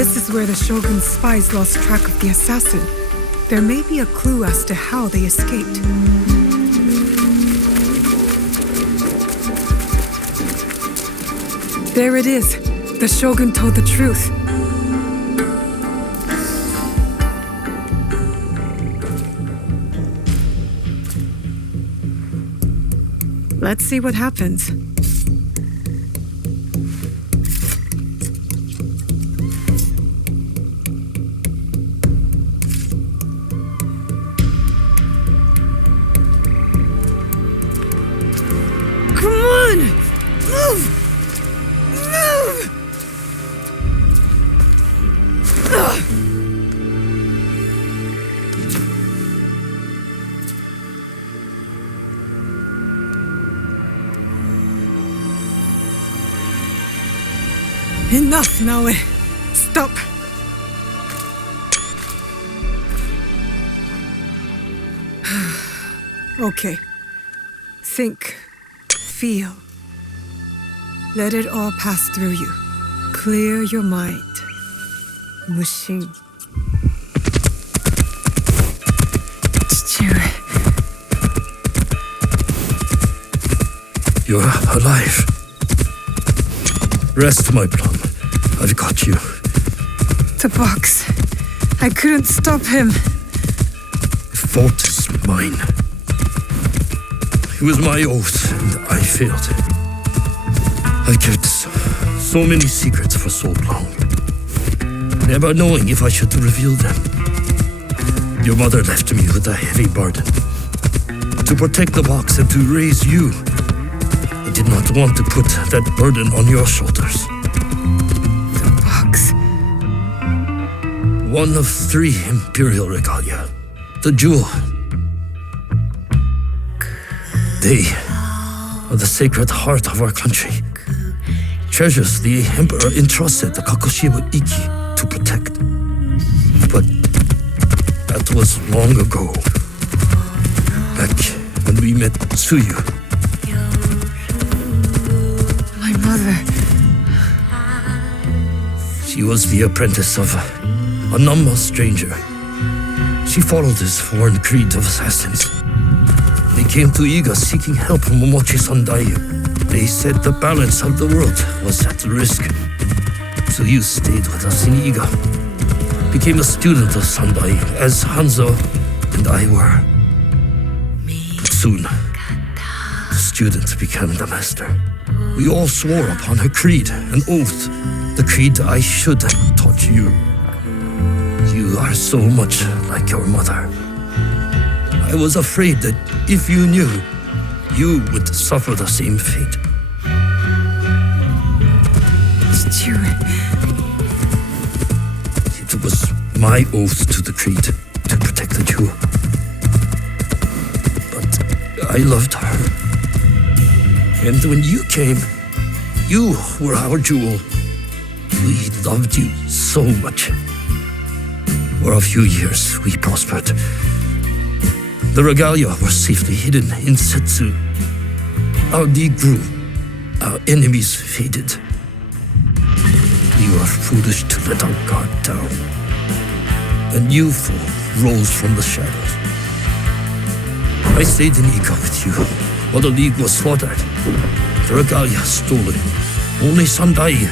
This is where the Shogun's spies lost track of the assassin. There may be a clue as to how they escaped. There it is. The Shogun told the truth. Let's see what happens. Come on! Move! Move! Ugh. Enough, Naue. Stop. Okay. Think. Feel. Let it all pass through you. Clear your mind. Mushin. You're alive. Rest, my plum. I've got you. The box. I couldn't stop him. The fault is mine. It was my oath, and I failed. I kept so many secrets for so long, never knowing if I should reveal them. Your mother left me with a heavy burden. To protect the box and to raise you, I did not want to put that burden on your shoulders. The box. One of 3 imperial regalia. The jewel. They are the sacred heart of our country. Treasures the emperor entrusted the Kakushima Iki to protect. But that was long ago. Back when we met Tsuyu. My mother. She was the apprentice of a number stranger. She followed his foreign creed of assassins. They came to Iga seeking help from Momochi Sandai. They said the balance of the world was at risk. So you stayed with us in Iga. Became a student of Sandai, as Hanzo and I were. But soon, the student became the master. We all swore upon her creed, an oath, the creed I should have taught you. You are so much like your mother. I was afraid that if you knew, you would suffer the same fate. It was my oath to the creed to protect the jewel. But I loved her. And when you came, you were our jewel. We loved you so much. For a few years, we prospered. The regalia were safely hidden in Setsu. Our league grew. Our enemies faded. We were foolish to let our guard down. A new foe rose from the shadows. I stayed in Iga with you while the league was slaughtered. The regalia stolen. Only Sandai,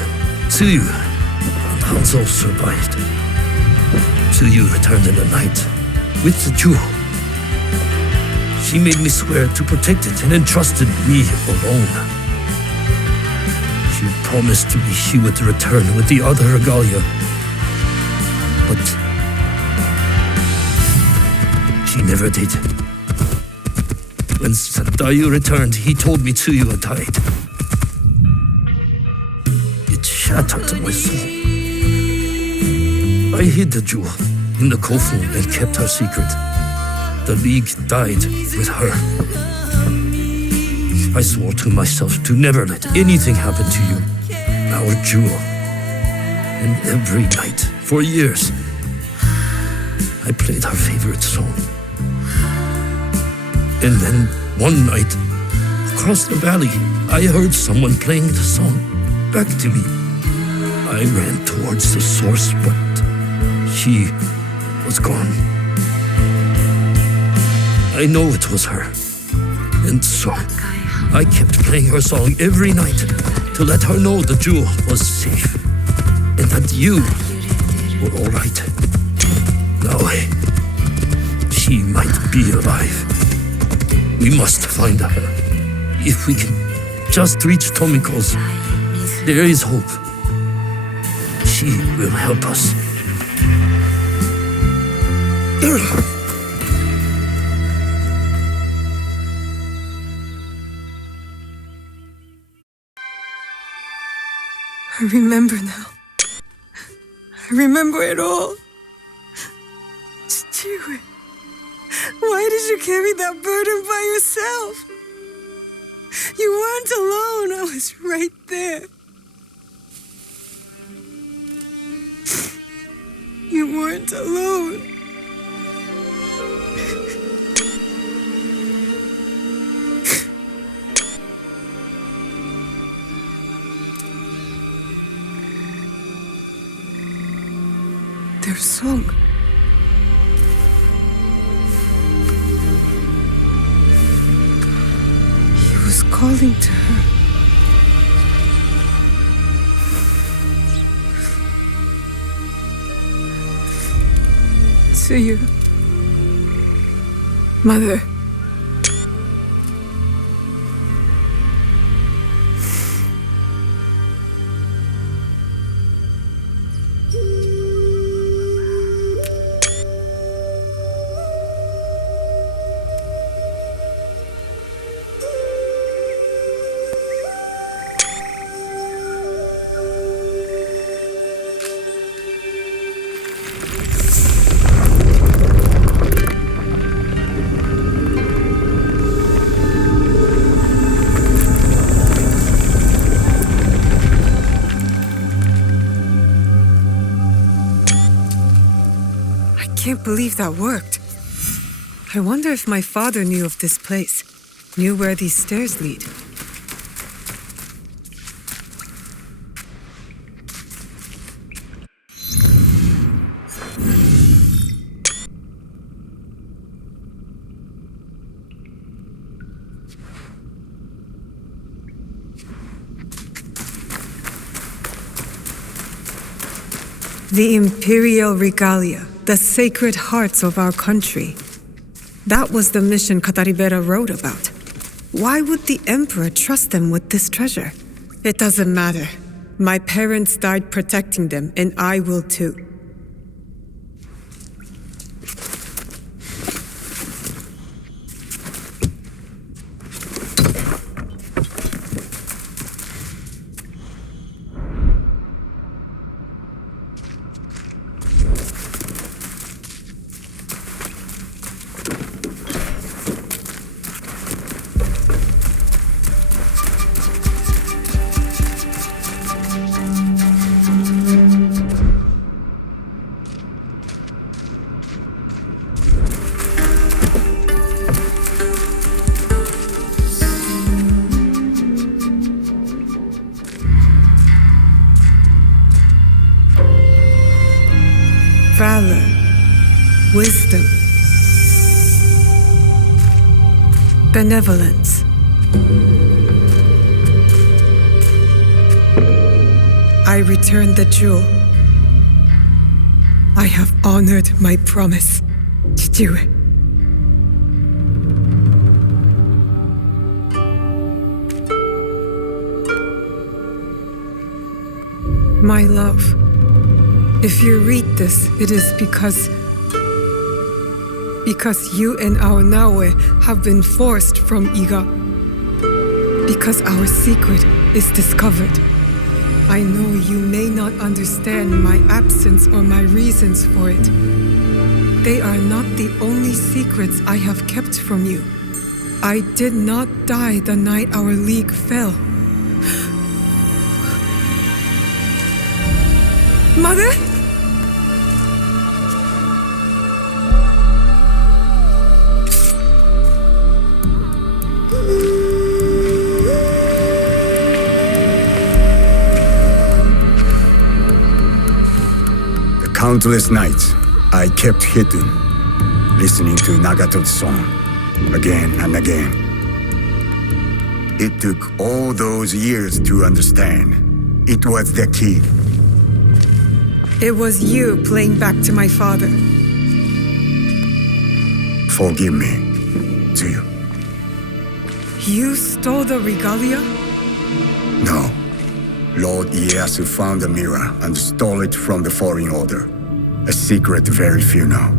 Tsuyu, and Hanzo survived. Tsuyu returned in the night with the jewel. She made me swear to protect it and entrusted me alone. She promised me she would return with the other regalia. But she never did. When Sandayu returned, he told me Tsuyu had died. It shattered my soul. I hid the jewel in the kofu and kept her secret. The league died with her. I swore to myself to never let anything happen to you, our jewel. And every night, for years, I played her favorite song. And then, one night, across the valley, I heard someone playing the song back to me. I ran towards the source, but she was gone. I know it was her. And so I kept playing her song every night to let her know the jewel was safe and that you were all right. Now she might be alive. We must find her. If we can just reach Tomiko's, there is hope. She will help us. I remember now. I remember it all. Stewie, why did you carry that burden by yourself? You weren't alone. I was right there. You weren't alone. Their song. He was calling to her. To you, Mother. I can't believe that worked. I wonder if my father knew of this place, knew where these stairs lead. The Imperial Regalia, the sacred hearts of our country. That was the mission Kataribera wrote about. Why would the Emperor trust them with this treasure? It doesn't matter. My parents died protecting them, and I will too. Valor, wisdom, benevolence. I return the jewel. I have honored my promise. Chichiue. My love. If you read this, it is because you and our Naue have been forced from Iga. Because our secret is discovered. I know you may not understand my absence or my reasons for it. They are not the only secrets I have kept from you. I did not die the night our league fell. Mother? countless nights, I kept hidden, listening to Nagato's song again and again. It took all those years to understand. It was the key. It was you playing back to my father. Forgive me, Tsuyu. You stole the regalia? No. Lord Ieyasu found the mirror and stole it from the Foreign Order. A secret very few know.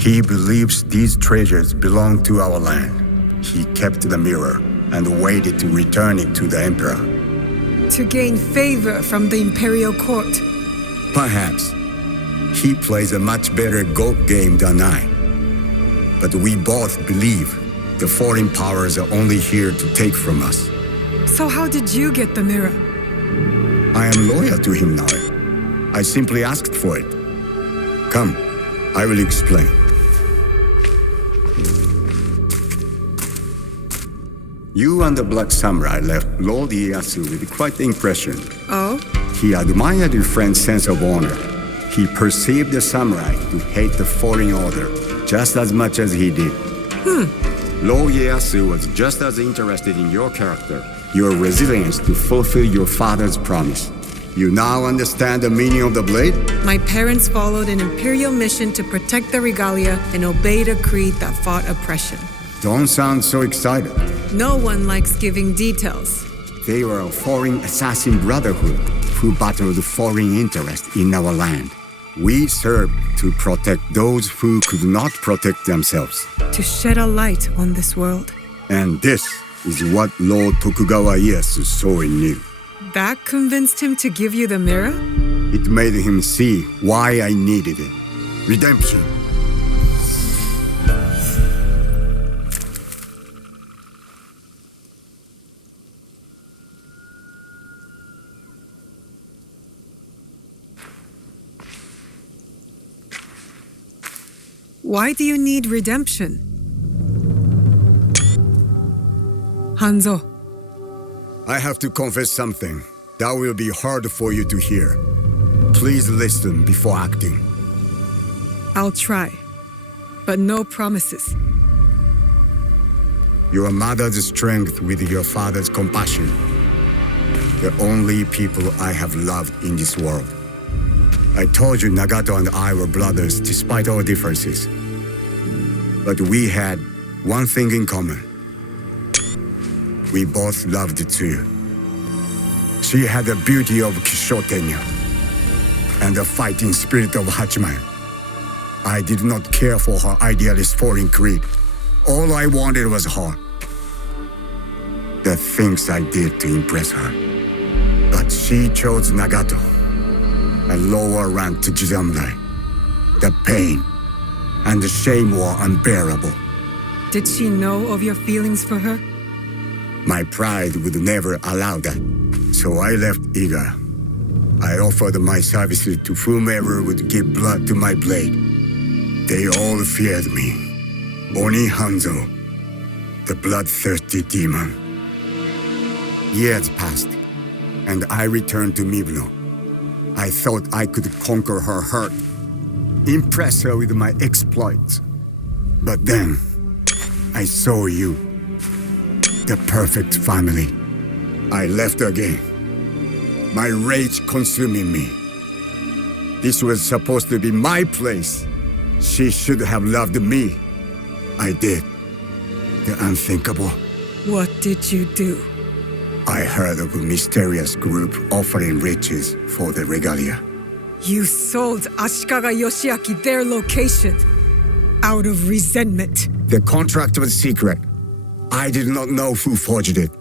He believes these treasures belong to our land. He kept the mirror and waited to return it to the Emperor. To gain favor from the Imperial Court. Perhaps. He plays a much better goat game than I. But we both believe the foreign powers are only here to take from us. So how did you get the mirror? I am loyal to him now. I simply asked for it. Come, I will explain. You and the Black Samurai left Lord Ieyasu with quite the impression. Oh? He admired your friend's sense of honor. He perceived the samurai to hate the Foreign Order just as much as he did. Lord Ieyasu was just as interested in your character, your resilience to fulfill your father's promise. You now understand the meaning of the blade? My parents followed an imperial mission to protect the regalia and obeyed a creed that fought oppression. Don't sound so excited. No one likes giving details. They were a foreign assassin brotherhood who battled foreign interests in our land. We served to protect those who could not protect themselves. To shed a light on this world. And this is what Lord Tokugawa Ieyasu saw in you. That convinced him to give you the mirror? It made him see why I needed it. Redemption. Why do you need redemption? Hanzo. I have to confess something that will be hard for you to hear. Please listen before acting. I'll try, but no promises. Your mother's strength with your father's compassion. The only people I have loved in this world. I told you Nagato and I were brothers despite our differences. But we had one thing in common. We both loved Tsuyu. She had the beauty of Kishotenya and the fighting spirit of Hachiman. I did not care for her idealist foreign creed. All I wanted was her. The things I did to impress her. But she chose Nagato, a lower rank to Jisamurai. The pain and the shame were unbearable. Did she know of your feelings for her? My pride would never allow that, so I left Iga. I offered my services to whomever would give blood to my blade. They all feared me. Oni Hanzo, the bloodthirsty demon. Years passed, and I returned to Mibuno. I thought I could conquer her hurt, impress her with my exploits. But then, I saw you. The perfect family. I left again. My rage consuming me. This was supposed to be my place. She should have loved me. I did. The unthinkable. What did you do? I heard of a mysterious group offering riches for the regalia. You sold Ashikaga Yoshiaki their location out of resentment. The contract was secret. I did not know who forged it,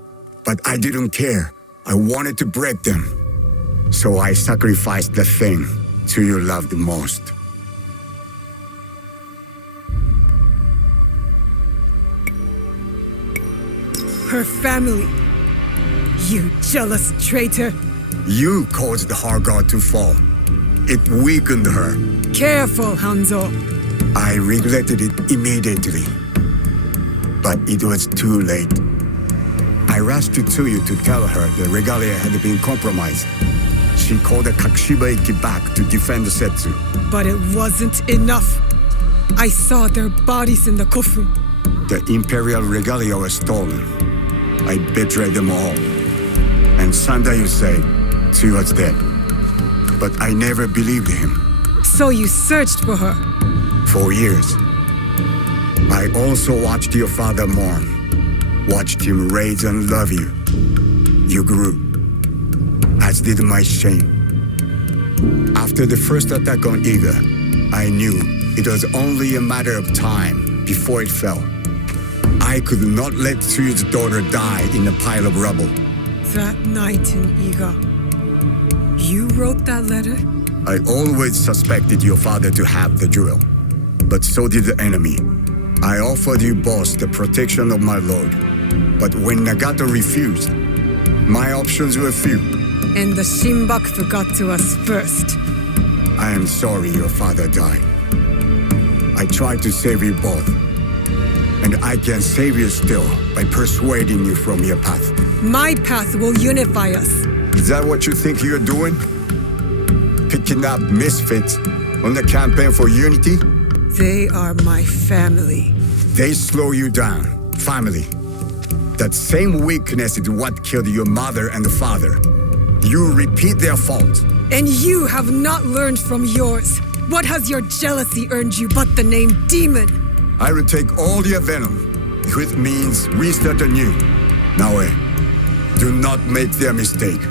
but I didn't care. I wanted to break them. So I sacrificed the thing Tsuyu loved most. Her family. You jealous traitor. You caused her guard to fall. It weakened her. Careful, Hanzo. I regretted it immediately. But it was too late. I rushed to Tsuyu to tell her the regalia had been compromised. She called the Kakushiba back to defend Setsu. But it wasn't enough. I saw their bodies in the coffin. The Imperial regalia was stolen. I betrayed them all. And Sunday you say, she was dead. But I never believed him. So you searched for her? For years. I also watched your father mourn. Watched him raise and love you. You grew. As did my shame. After the first attack on Iga, I knew it was only a matter of time before it fell. I could not let Tsuyu's daughter die in a pile of rubble. That night in Iga, you wrote that letter? I always suspected your father to have the jewel, but so did the enemy. I offered you both the protection of my lord, but when Nagato refused, my options were few. And the Shinbaku got to us first. I am sorry your father died. I tried to save you both, and I can save you still by persuading you from your path. My path will unify us. Is that what you think you're doing? Picking up misfits on the campaign for unity? They are my family. They slow you down. Family. That same weakness is what killed your mother and father. You repeat their fault. And you have not learned from yours. What has your jealousy earned you but the name demon? I will take all your venom, which means we start anew. Naoe, do not make their mistake.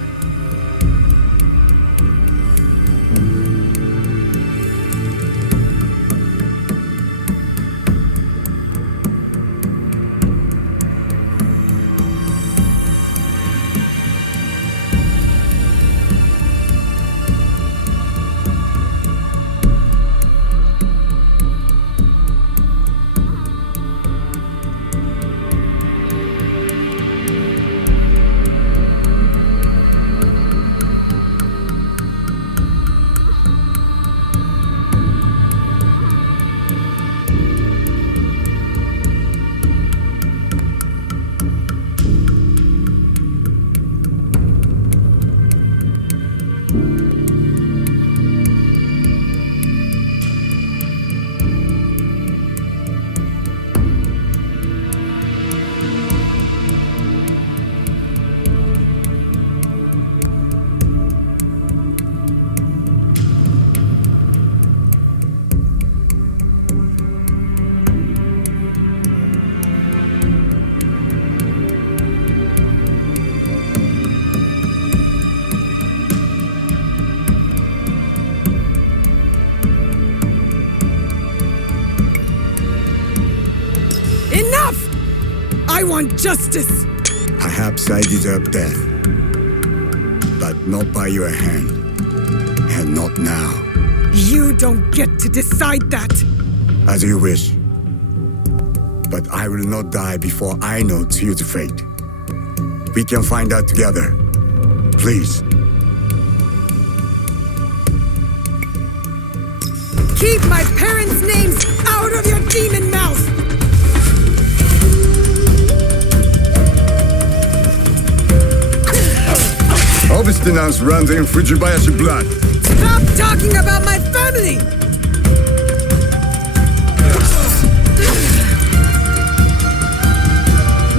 I want justice! Perhaps I deserve death. But not by your hand. And not now. You don't get to decide that! As you wish. But I will not die before I know Tsuyu's fate. We can find out together. Please. Keep my parents' names out of your demon mouth! Obstinance runs in Fujibayashi blood. Stop talking about my family!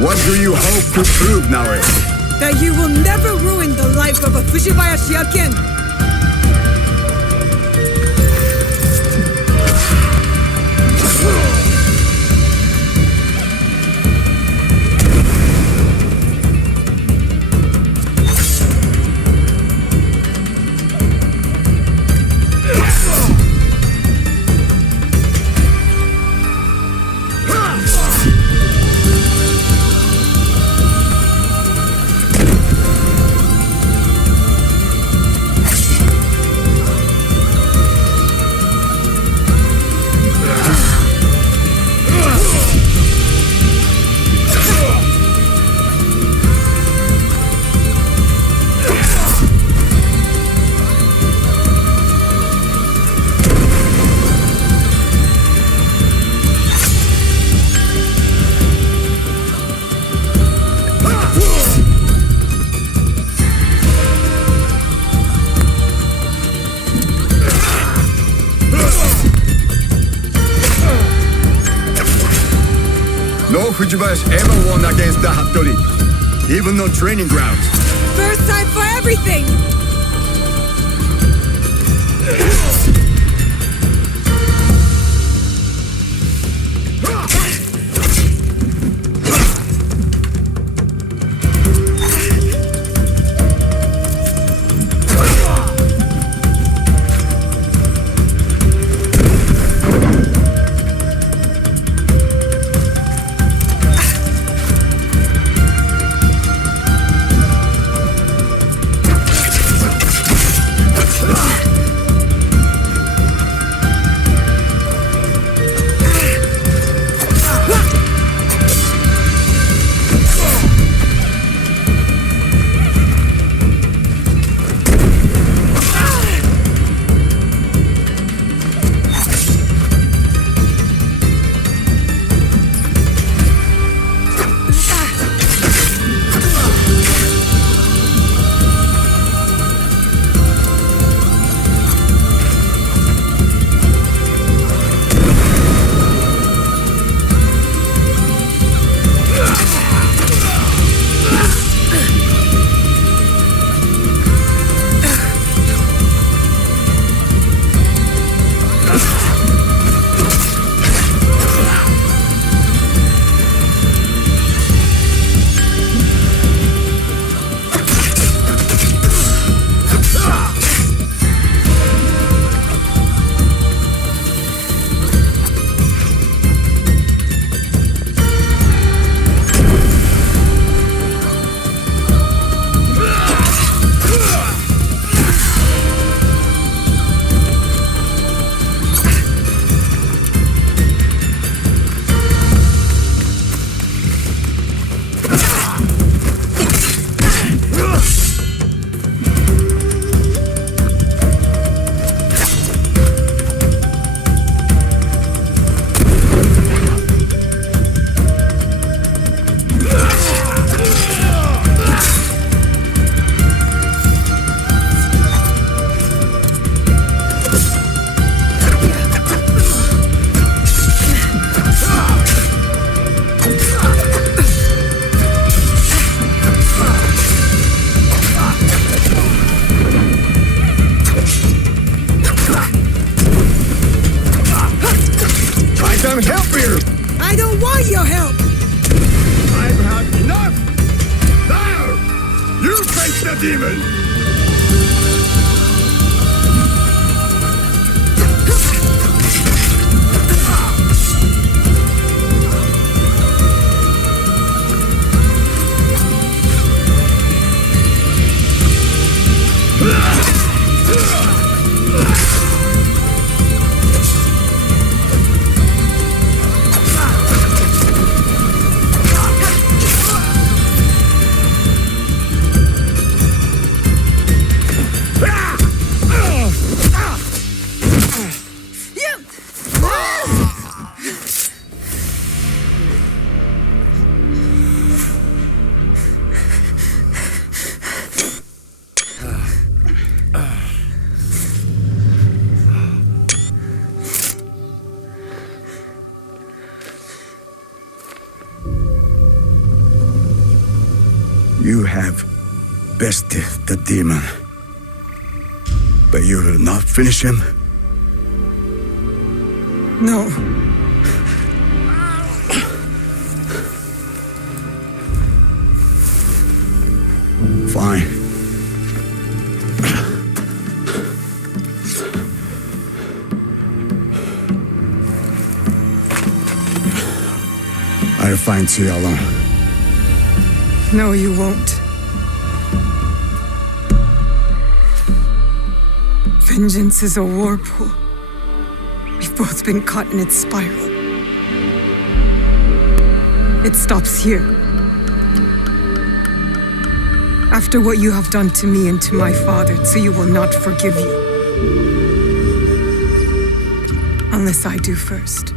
What do you hope to prove, Naoe? That you will never ruin the life of a Fujibayashi again! Fujibayashi ever won against the Hattori. Even no training grounds. First time for everything! I don't want your help! I've had enough! Now! You face the demon! You have bested the demon, but you will not finish him? No. Fine. I'll find you alone. No, you won't. Vengeance is a whirlpool. We've both been caught in its spiral. It stops here. After what you have done to me and to my father, Tsuyu will not forgive you. Unless I do first.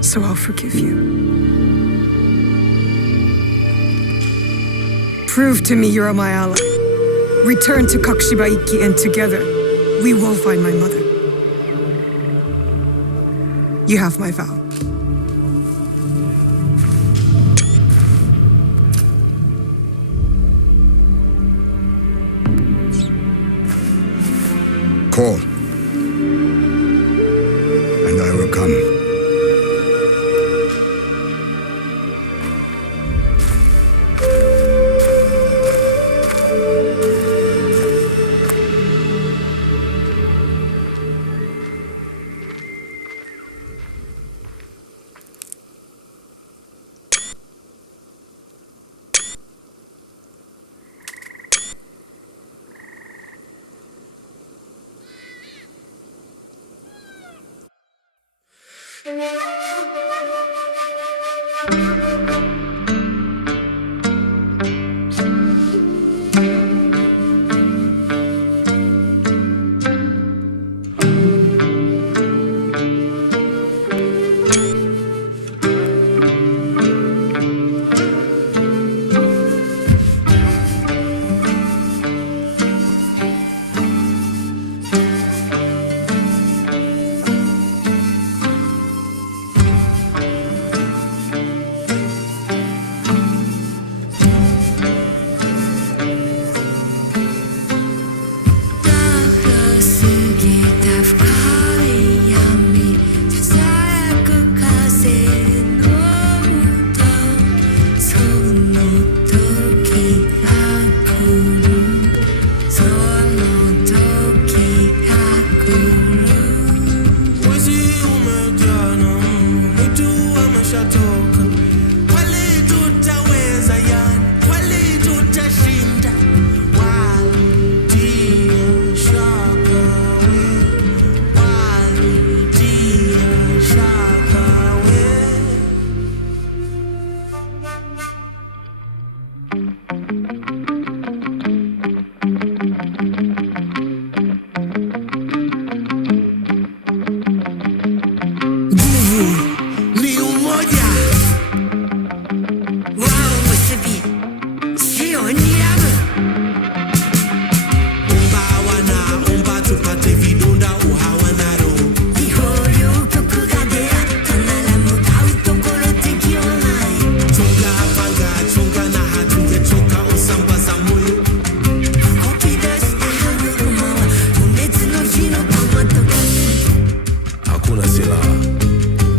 So I'll forgive you. Prove to me you're my ally. Return to Kakushibaiki and together, we will find my mother. You have my vow. Call. And I will come.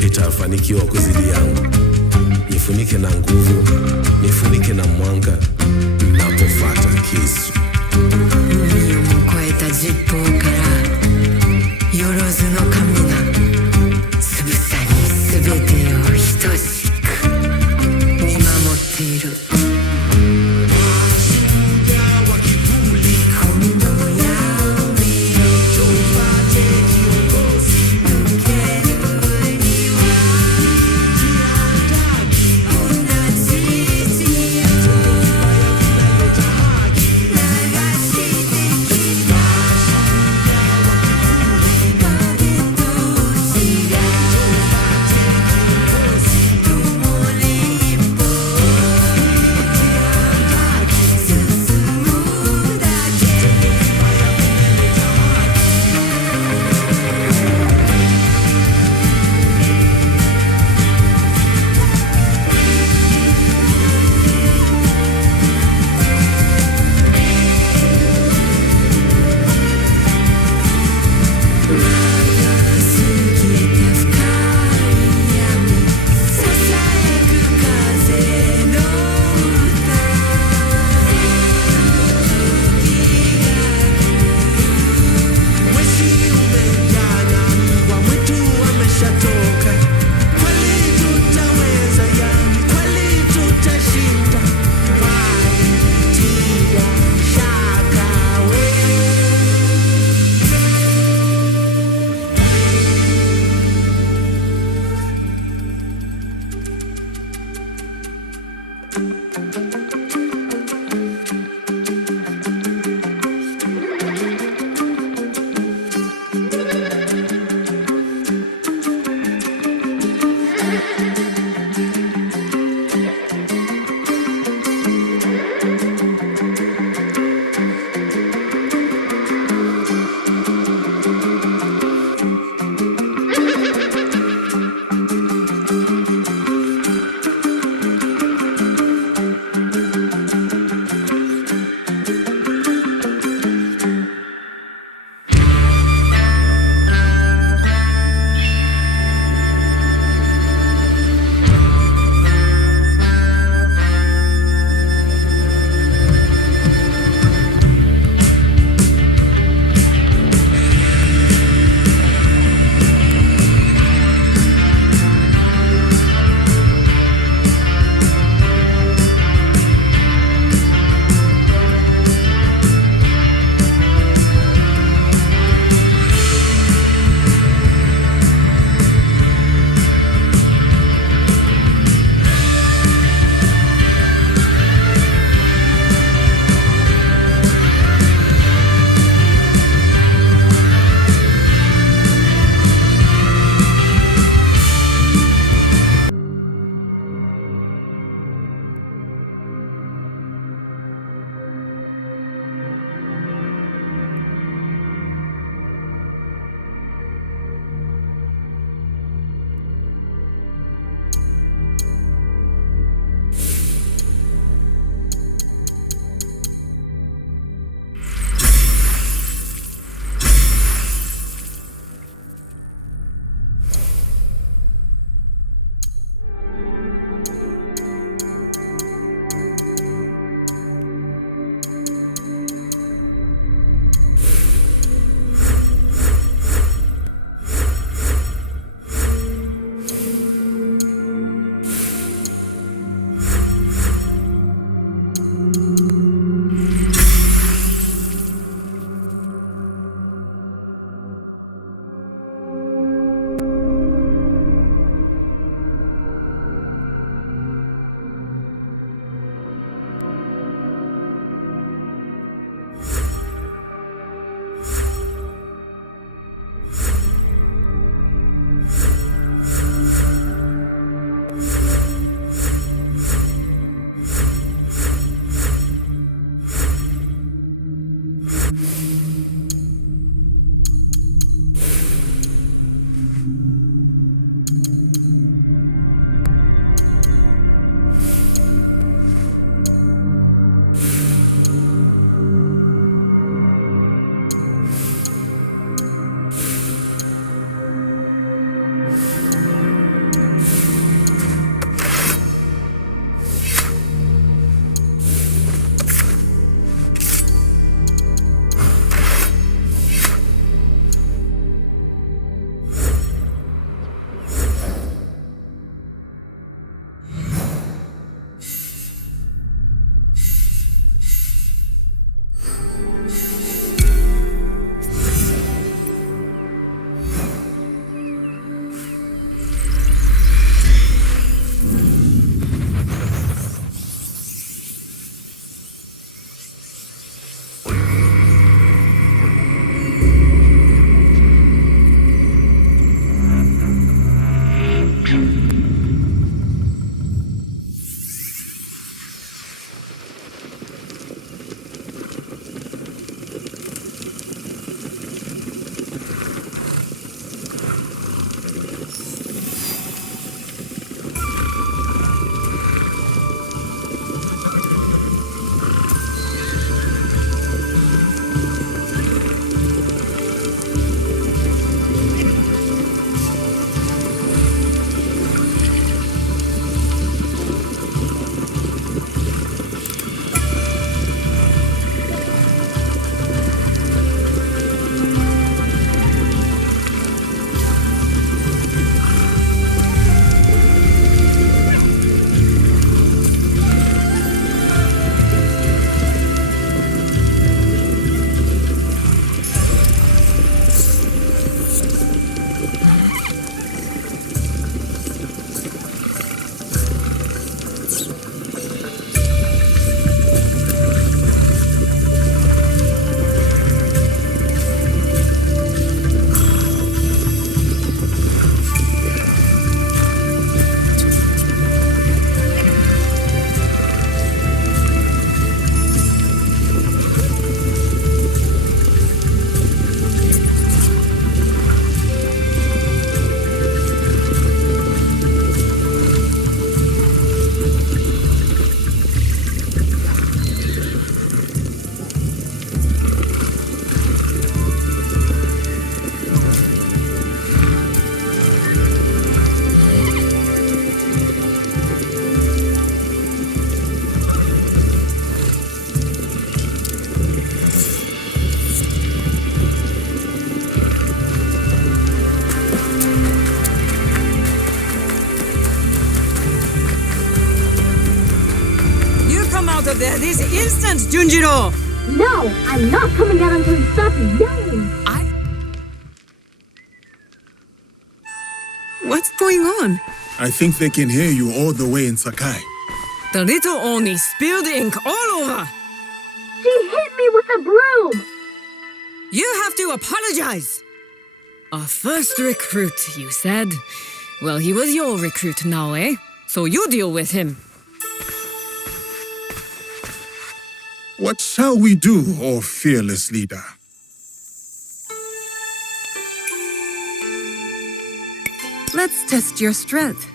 Itafanikiwa kuzidi yangu. Nifunike na nguvu, nifunike na mwanga, napofuata kisu. 海をも越えた十方からよろずの神がつぶさに全てを等しく見守っている。out of there this instant, Junjiro! No, I'm not coming out until you stop yelling! What's going on? I think they can hear you all the way in Sakai. The little Oni spilled ink all over! She hit me with a broom! You have to apologize! Our first recruit, you said. Well, he was your recruit now, eh? So you deal with him. What shall we do, O fearless leader? Let's test your strength.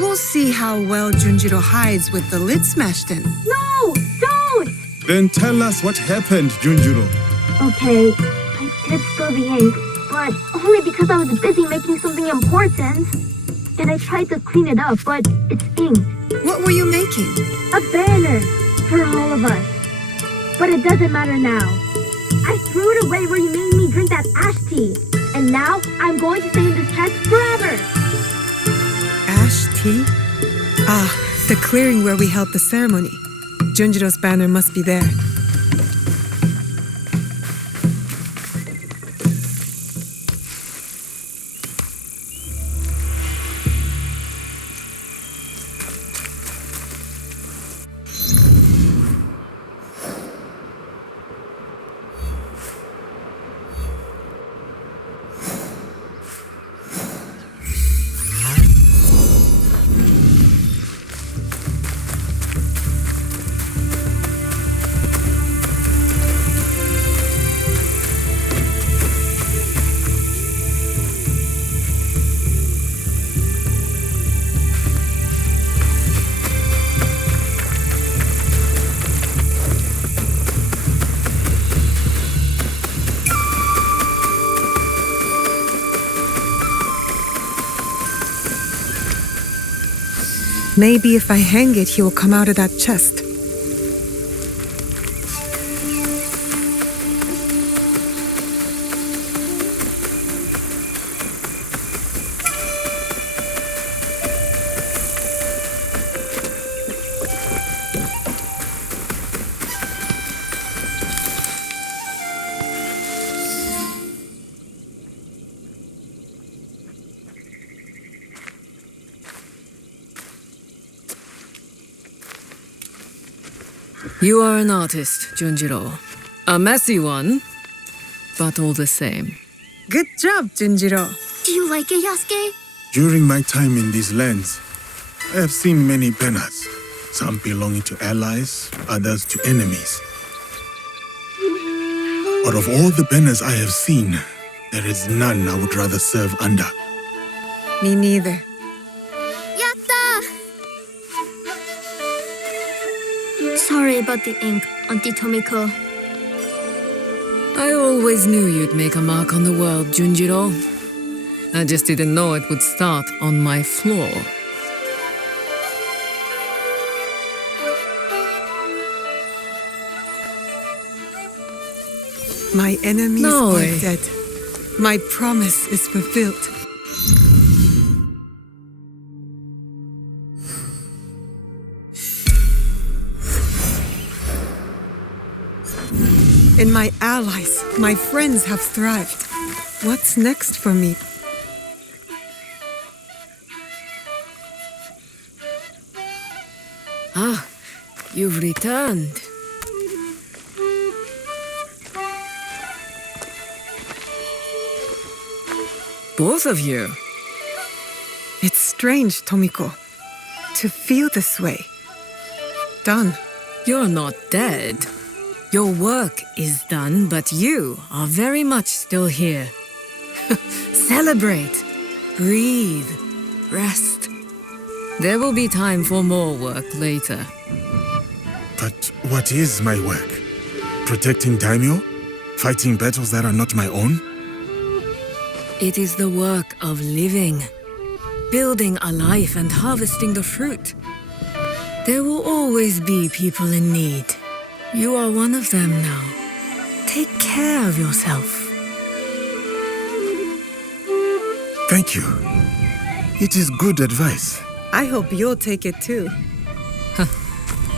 We'll see how well Junjiro hides with the lid smashed in. No! Don't! Then tell us what happened, Junjiro. Okay, I did spill the ink, but only because I was busy making something important. And I tried to clean it up, but it's inked. What were you making? A banner for all of us. But it doesn't matter now. I threw it away where you made me drink that ash tea. And now I'm going to stay in this chest forever. Ash tea? Ah, the clearing where we held the ceremony. Junjiro's banner must be there. Maybe if I hang it, he will come out of that chest. You are an artist, Junjiro. A messy one, but all the same. Good job, Junjiro. Do you like it, Yasuke? During my time in these lands, I have seen many banners, some belonging to allies, others to enemies. But of all the banners I have seen, there is none I would rather serve under. Me neither. Yatta! Sorry about the ink, Auntie Tomiko. I always knew you'd make a mark on the world, Junjiro. I just didn't know it would start on my floor. My enemies No are way. dead. My promise is fulfilled. And my allies, my friends have thrived. What's next for me? Ah, you've returned. Both of you. It's strange, Tomiko, to feel this way. Done. You're not dead. Your work is done, but you are very much still here. Celebrate. Breathe. Rest. There will be time for more work later. But what is my work? Protecting daimyo? Fighting battles that are not my own? It is the work of living. Building a life and harvesting the fruit. There will always be people in need. You are one of them now. Take care of yourself. Thank you. It is good advice. I hope you'll take it too.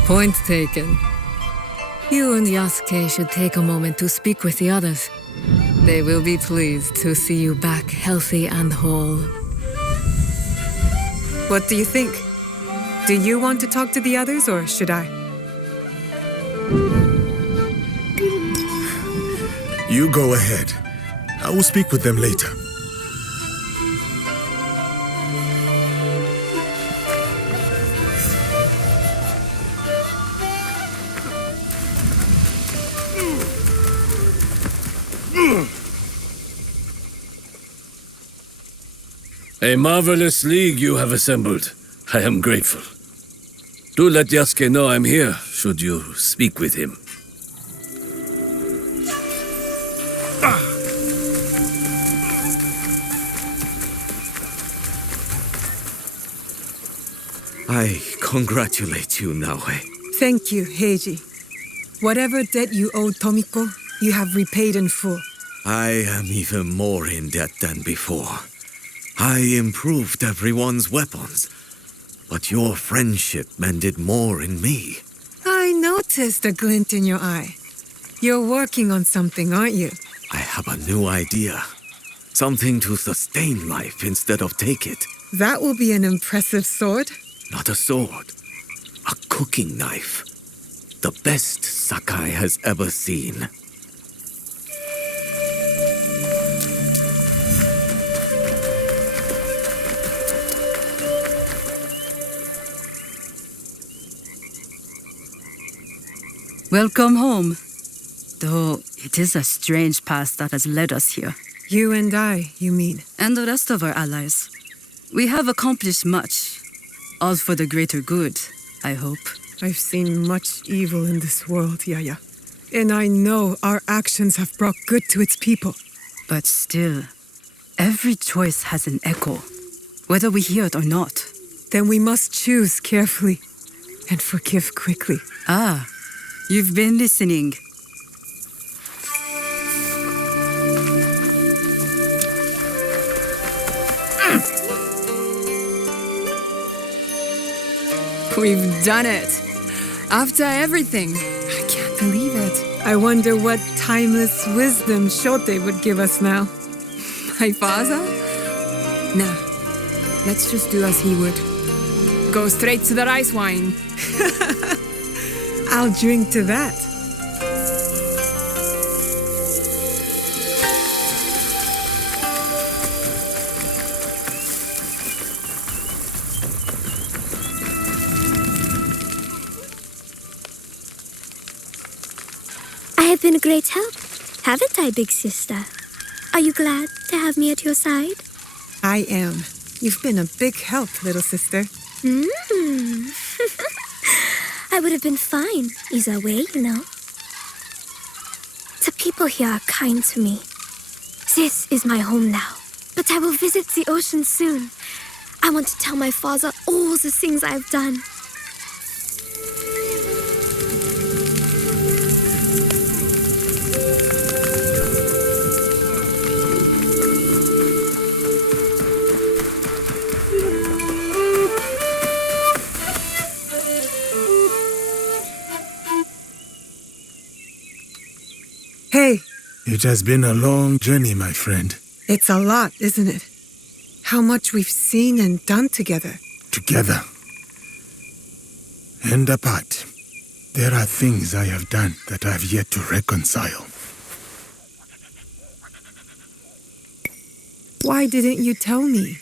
Point taken. You and Yasuke should take a moment to speak with the others. They will be pleased to see you back healthy and whole. What do you think? Do you want to talk to the others, or should I? You go ahead. I will speak with them later. A marvelous league you have assembled. I am grateful. Do let Yasuke know I'm here, should you speak with him. I congratulate you, Naoe. Thank you, Heiji. Whatever debt you owed Tomiko, you have repaid in full. I am even more in debt than before. I improved everyone's weapons, but your friendship mended more in me. I noticed a glint in your eye. You're working on something, aren't you? I have a new idea. Something to sustain life instead of take it. That will be an impressive sword. Not a sword, a cooking knife. The best Sakai has ever seen. Welcome home. Though it is a strange path that has led us here. You and I, you mean? And the rest of our allies. We have accomplished much. All for the greater good, I hope. I've seen much evil in this world, Yaya. And I know our actions have brought good to its people. But still, every choice has an echo, whether we hear it or not. Then we must choose carefully and forgive quickly. Ah, you've been listening. We've done it. After everything. I can't believe it. I wonder what timeless wisdom Shote would give us now. My father? Nah, let's just do as he would. Go straight to the rice wine. I'll drink to that. I have been a great help, haven't I, big sister? Are you glad to have me at your side? I am. You've been a big help, little sister. I would have been fine either way, you know. The people here are kind to me. This is my home now, but I will visit the ocean soon. I want to tell my father all the things I've done. Hey, It has been a long journey, my friend. it's a lot, isn't it? How much we've seen and done together. Together and apart. There are things I have done that I have yet to reconcile. Why didn't you tell me?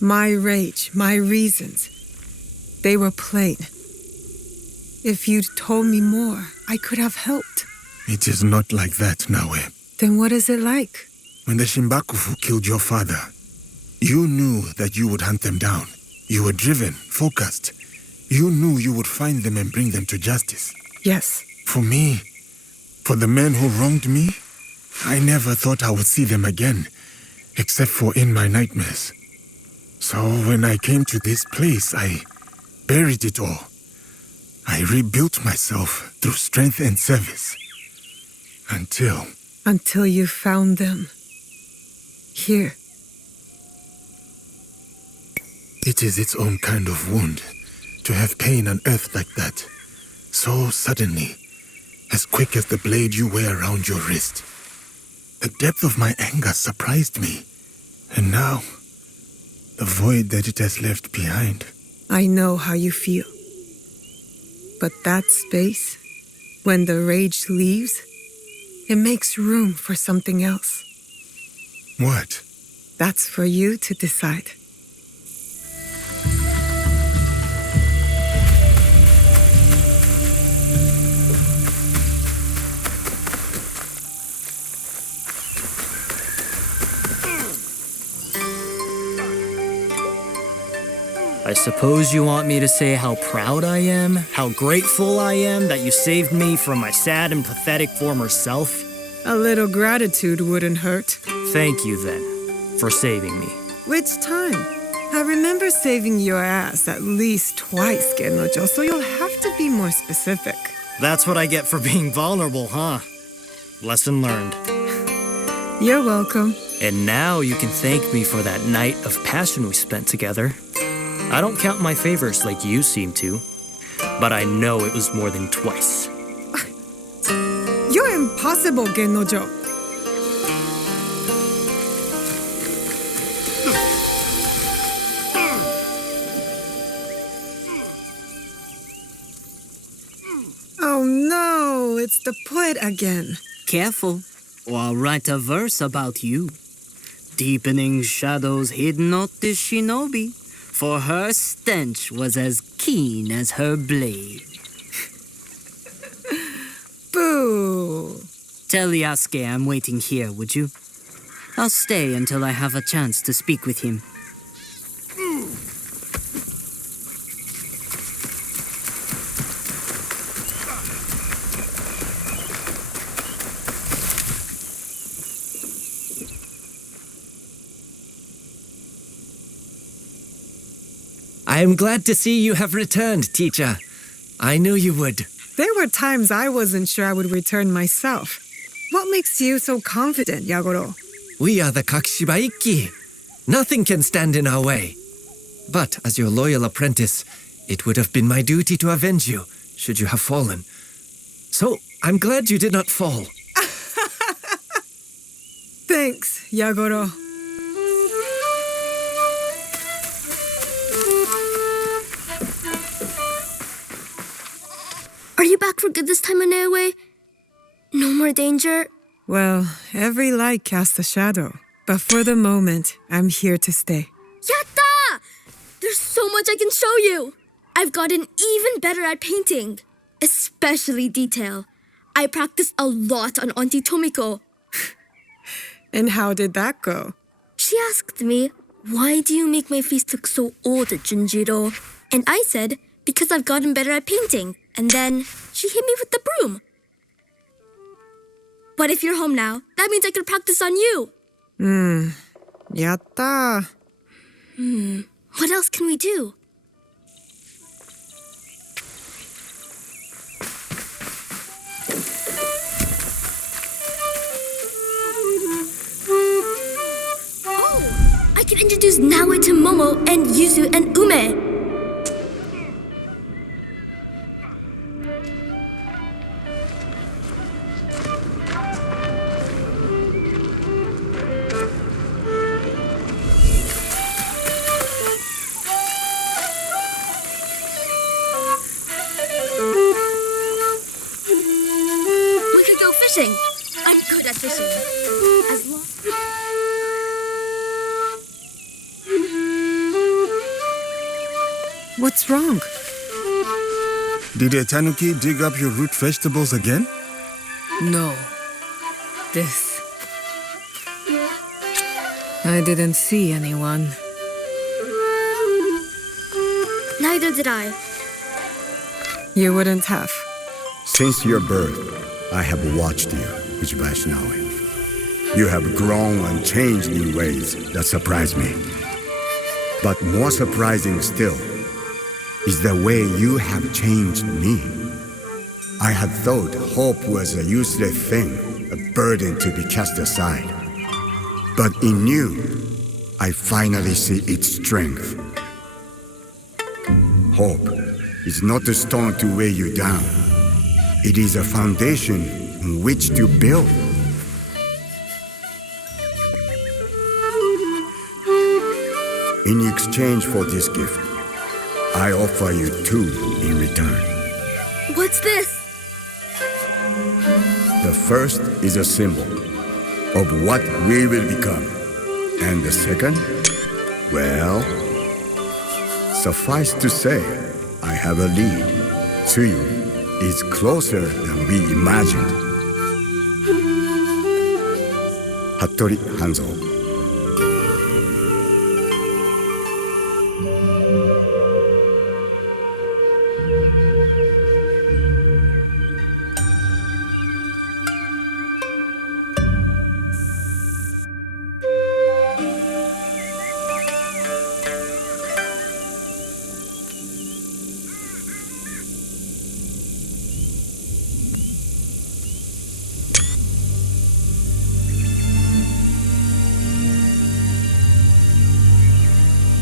My rage, my reasons. They were plain. If you'd told me more, I could have helped. It is not like that, Nawe. Then what is it like? When the Shimbakufu killed your father, you knew that you would hunt them down. You were driven, focused. You knew you would find them and bring them to justice. Yes. For me, for the men who wronged me, I never thought I would see them again, except for in my nightmares. So when I came to this place, I buried it all. I rebuilt myself through strength and service. Until you found them. Here. It is its own kind of wound to have pain on earth like that. So suddenly, as quick as the blade you wear around your wrist. The depth of my anger surprised me. And now, the void that it has left behind. I know how you feel. But that space, when the rage leaves, it makes room for something else. What? That's for you to decide. I suppose you want me to say how proud I am, how grateful I am that you saved me from my sad and pathetic former self? A little gratitude wouldn't hurt. Thank you, then, for saving me. Which time? I remember saving your ass at least twice, Genojo, so you'll have to be more specific. That's what I get for being vulnerable, huh? Lesson learned. You're welcome. And now you can thank me for that night of passion we spent together. I don't count my favors like you seem to, but I know it was more than twice. You're impossible, Genojo. Oh no, it's the poet again. Careful, or I'll write a verse about you. Deepening shadows hid not the shinobi, for her stench was as keen as her blade. Boo! Tell Yasuke I'm waiting here, would you? I'll stay until I have a chance to speak with him. I am glad to see you have returned, teacher. I knew you would. There were times I wasn't sure I would return myself. What makes you so confident, Yagoro? We are the Kakishiba Ikki. Nothing can stand in our way. But as your loyal apprentice, it would have been my duty to avenge you, should you have fallen. So, I'm glad you did not fall. Thanks, Yagoro. Are you back for good this time, Inoue? No more danger? Well, every light casts a shadow. But for the moment, I'm here to stay. Yatta! There's so much I can show you! I've gotten even better at painting, especially detail. I practiced a lot on Auntie Tomiko. And how did that go? She asked me, "Why do you make my face look so old, Junjiro?" And I said, "Because I've gotten better at painting." And then she hit me with the broom. But if you're home now, that means I could practice on you. Yatta. What else can we do? Oh, I can introduce Naoe to Momo and Yuzu and Ume. Fishing. I'm good at fishing. As long... What's wrong? Did a tanuki dig up your root vegetables again? No. This. I didn't see anyone. Neither did I. You wouldn't have. Since your birth, I have watched you, Uchibashi Naoe. You have grown and changed in ways that surprise me. But more surprising still is the way you have changed me. I had thought hope was a useless thing, a burden to be cast aside. But in you, I finally see its strength. Hope is not a stone to weigh you down. It is a foundation on which to build. In exchange for this gift, I offer you two in return. What's this? The first is a symbol of what we will become. And the second, well, suffice to say, I have a lead. Tsuyu is closer than we imagined. Hattori Hanzo.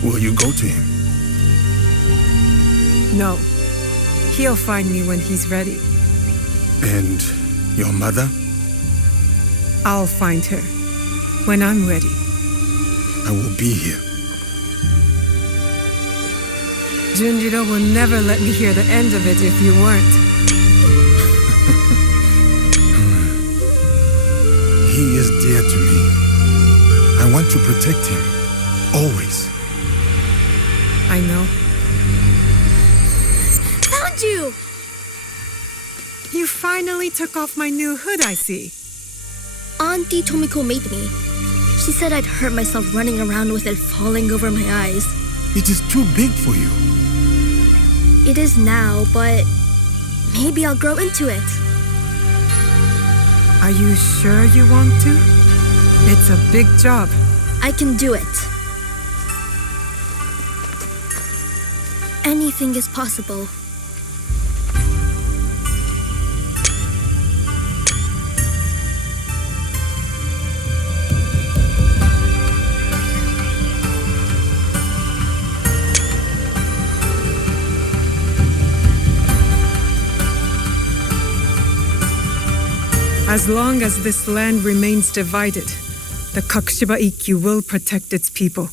Will you go to him? No. He'll find me when he's ready. And your mother? I'll find her when I'm ready. I will be here. Junjiro will never let me hear the end of it if you weren't. He is dear to me. I want to protect him. Always. I know. Found you! You finally took off my new hood, I see. Auntie Tomiko made me. She said I'd hurt myself running around with it falling over my eyes. It is too big for you. It is now, but maybe I'll grow into it. Are you sure you want to? It's a big job. I can do it. anything is possible. As long as this land remains divided, the Kakushiba Ikkyu will protect its people.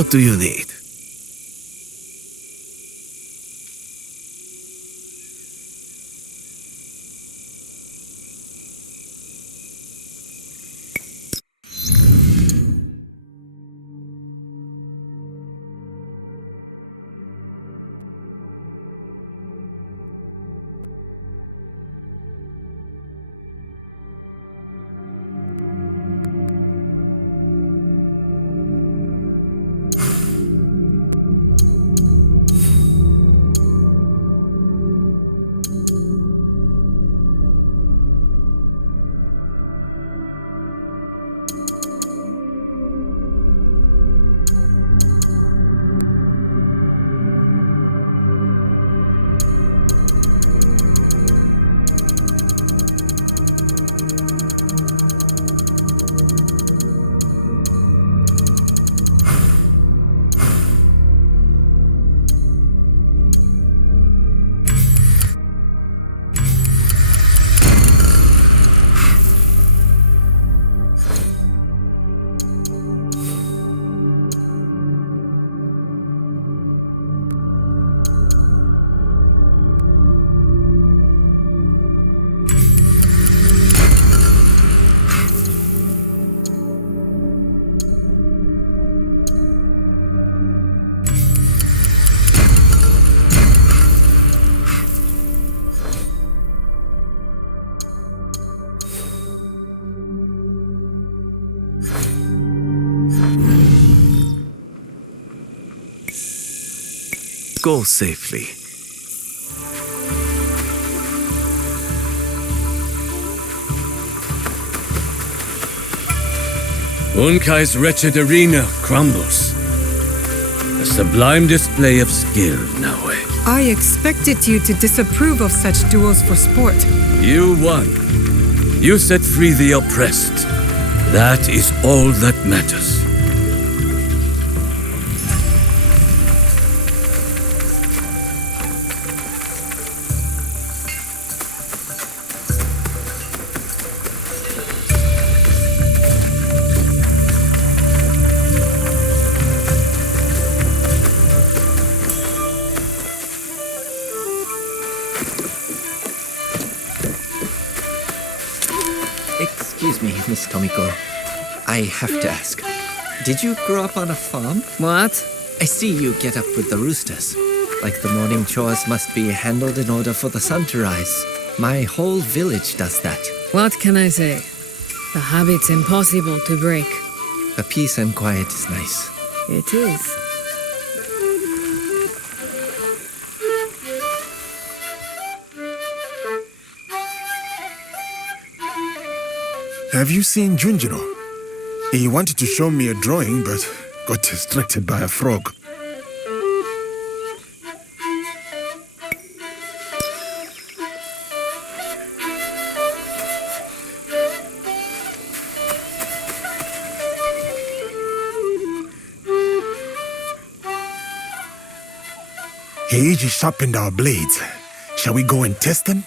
What do you need? Go safely. Unkai's wretched arena crumbles. A sublime display of skill, Naue. I expected you to disapprove of such duels for sport. You won. You set free the oppressed. That is all that matters. Excuse me, Miss Tomiko. I have to ask. Did you grow up on a farm? What? I see you get up with the roosters. Like the morning chores must be handled in order for the sun to rise. My whole village does that. What can I say? The habit's impossible to break. The peace and quiet is nice. It is. Have you seen Junjiro? He wanted to show me a drawing, but got distracted by a frog. Heiji sharpened our blades. Shall we go and test them?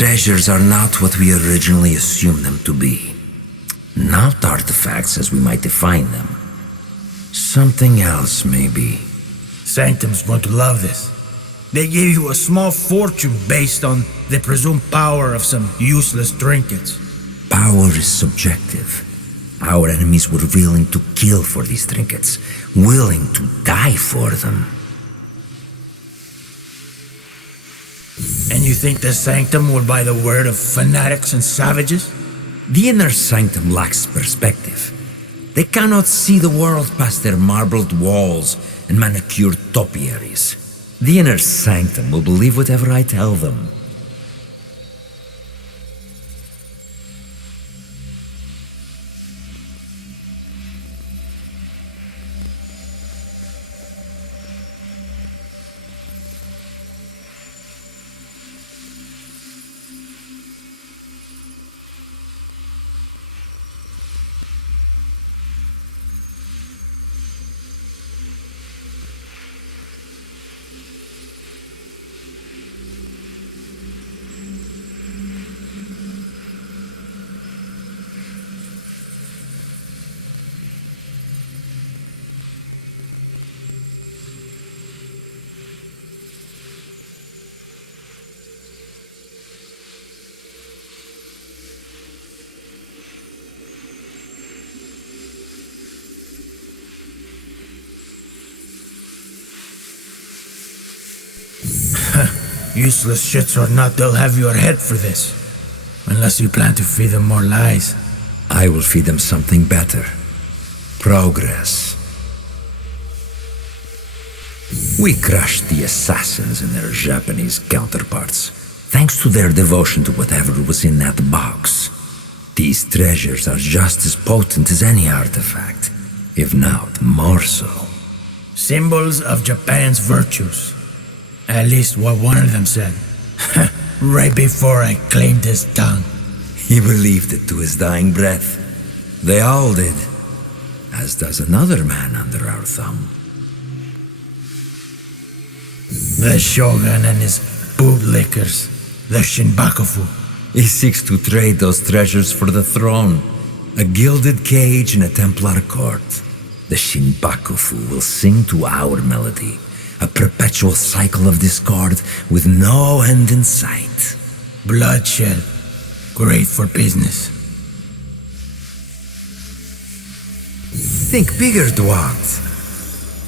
treasures are not what we originally assumed them to be. Not artifacts as we might define them. Something else, maybe. Sanctum's going to love this. They gave you a small fortune based on the presumed power of some useless trinkets. Power is subjective. Our enemies were willing to kill for these trinkets, willing to die for them. And you think the Sanctum will buy the word of fanatics and savages? The inner sanctum lacks perspective. They cannot see the world past their marbled walls and manicured topiaries. The inner sanctum will believe whatever I tell them. Useless shits or not, they'll have your head for this. Unless you plan to feed them more lies. I will feed them something better. Progress. We crushed the assassins and their Japanese counterparts, thanks to their devotion to whatever was in that box. These treasures are just as potent as any artifact, if not more so. Symbols of Japan's virtues. At least what one of them said. Right before I claimed his tongue. He believed it to his dying breath. They all did. As does another man under our thumb. The Shogun and his bootlickers. The Shinbakufu. He seeks to trade those treasures for the throne. A gilded cage in a Templar court. The Shinbakufu will sing to our melody. A perpetual cycle of discord with no end in sight. Bloodshed. Great for business. Think bigger, Duarte.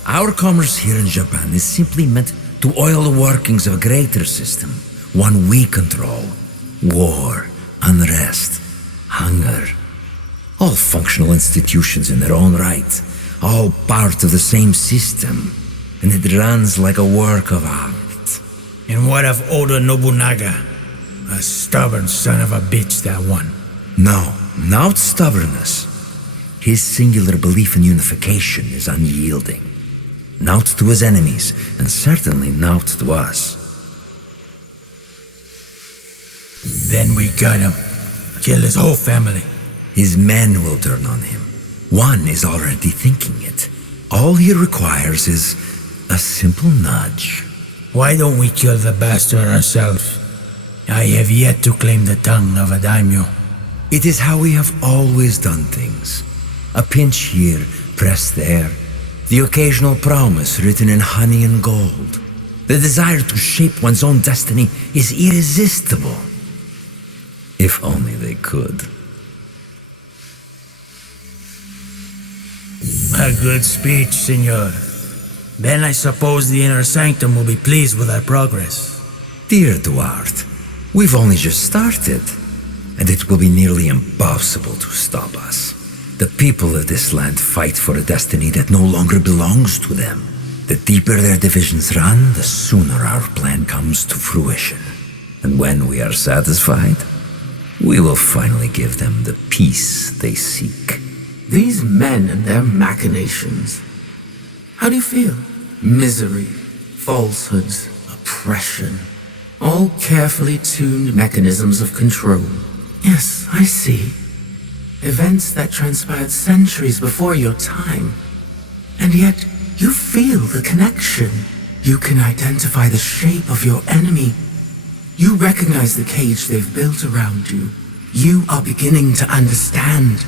Our commerce here in Japan is simply meant to oil the workings of a greater system, one we control. War, unrest, hunger. All functional institutions in their own right, all part of the same system. And it runs like a work of art. And what of Oda Nobunaga? A stubborn son of a bitch, that one. No, not stubbornness. His singular belief in unification is unyielding. Not to his enemies, and certainly not to us. Then we got him. Kill his whole family. His men will turn on him. One is already thinking it. All he requires is a simple nudge. Why don't we kill the bastard ourselves? I have yet to claim the tongue of a daimyo. It is how we have always done things. A pinch here, pressed there. The occasional promise written in honey and gold. The desire to shape one's own destiny is irresistible. If only they could. A good speech, senor. Then I suppose the inner sanctum will be pleased with our progress. Dear Duarte, we've only just started, and it will be nearly impossible to stop us. The people of this land fight for a destiny that no longer belongs to them. The deeper their divisions run, the sooner our plan comes to fruition. And when we are satisfied, we will finally give them the peace they seek. These men and their machinations. How do you feel? Misery, falsehoods, oppression. All carefully tuned mechanisms of control. Yes, I see. Events that transpired centuries before your time. And yet, you feel the connection. You can identify the shape of your enemy. You recognize the cage they've built around you. You are beginning to understand.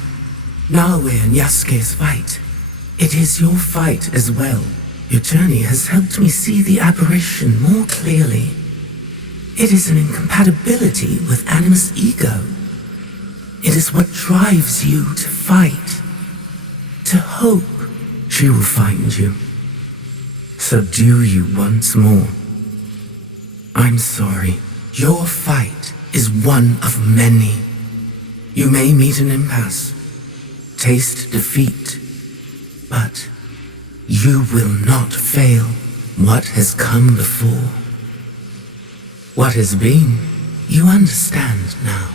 Nawe and Yasuke's fight. It is your fight as well. Your journey has helped me see the aberration more clearly. It is an incompatibility with Animus' ego. It is what drives you to fight, to hope. She will find you, subdue you once more. I'm sorry. Your fight is one of many. You may meet an impasse, taste defeat, but you will not fail. What has come before, what has been, you understand now.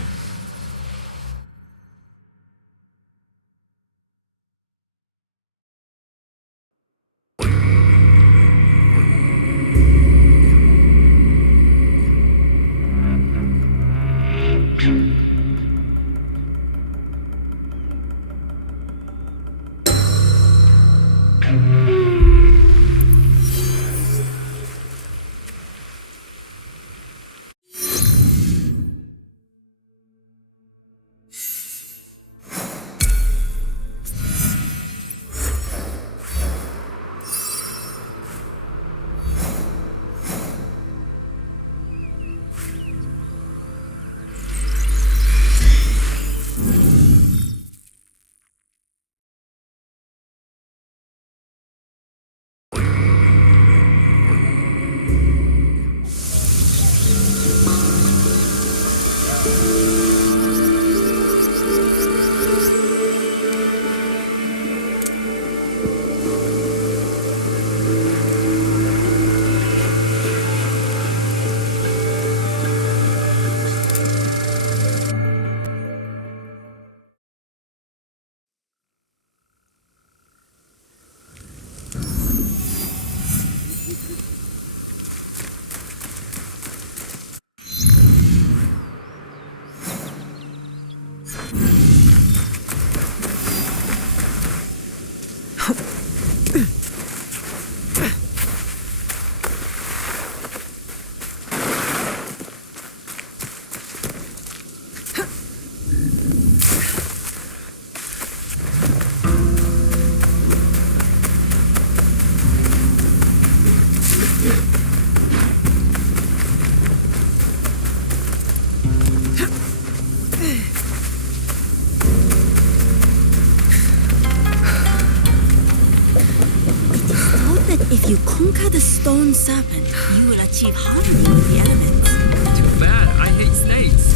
If you conquer the stone serpent, you will achieve harmony with the elements. Too bad, I hate snakes.